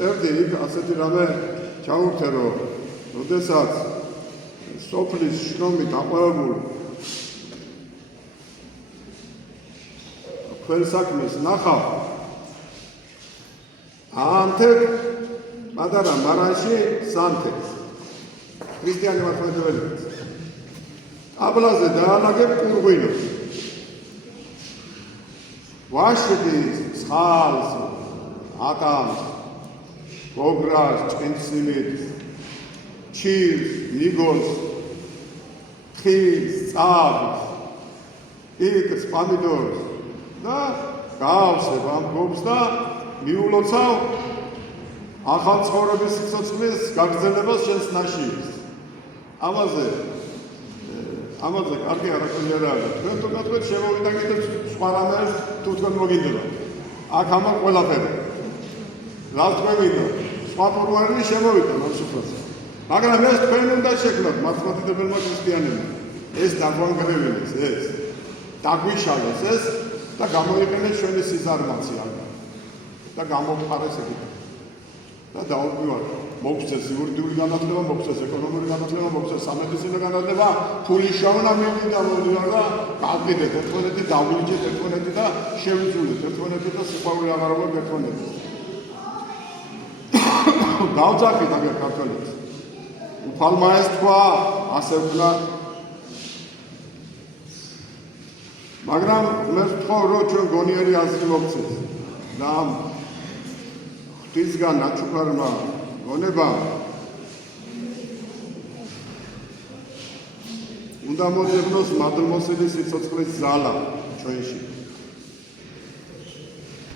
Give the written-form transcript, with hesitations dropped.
წერდი იქ ასეთი რამე ჩავუერთე, რომ როდესაც სოფლის შრომით დაყვევებულ ხელსაქმეს ნახავ, აანთებ პატარა მარანში სანთებს. ქრისტიანი მართლმადიდებელიც. აბლაზე დაალაგებ ყურღვინოს. ვაშდის, ცხალს, ატამს, გოგრას, ჭინსილით, ჩირს, ნიგოს, ხილს, წაბლს, იკრს, პამიდორს და გავსებ ამ გობს და მიულოცავ ახალ ცხოვრების სიცოცხლის გაგრძელებას შენს ნაშიერს. ამაზე კარგი არაფერი არ არის. თქვენ თუ გეტყვით შემოვიდა კიდევ სხვა რამეს თუ თქვენ მოგინდება. აქ ამან ყველაფერი. რა თქვენია? სხვა პორვარული შემოვიდა მასუხაზე. მაგრამ ეს თქვენ უნდა შექმნათ მართლმადიდებელმა ქრისტიანებმა. ეს დაგვანგრევილეს, ეს დაგვიშალეს ეს და გამოიყენეს ჩვენი სიზარმაცე ალბათ. და გამომყარეს ეგეთ. და დაუკვირვათ, მოგწეს იურიდიული განათლება, მოგწეს ეკონომიკური განათლება, მოგწეს სამედიცინო განათლება, ფული შოვნა მივიდა მოდივარ და გავყიდეთ ერთმანეთი, დავიჯეთ ერთმანეთი და შევიძულეთ ერთმანეთი და სიყვარული აღარებოთ ერთმანეთს. დავძახით აგერ ქართველებს. უფალმა ეს თქვა, ასე ვქნათ. მაგრამ მე ვთხოვ, რომ ჩვენ გონიერი აზრი მოგწეს და ღვთისგან აჩუქარმა გონებამ უნდა მოძებნოს მადლმოსილი სიცოცხლის ძალა ჩვენში.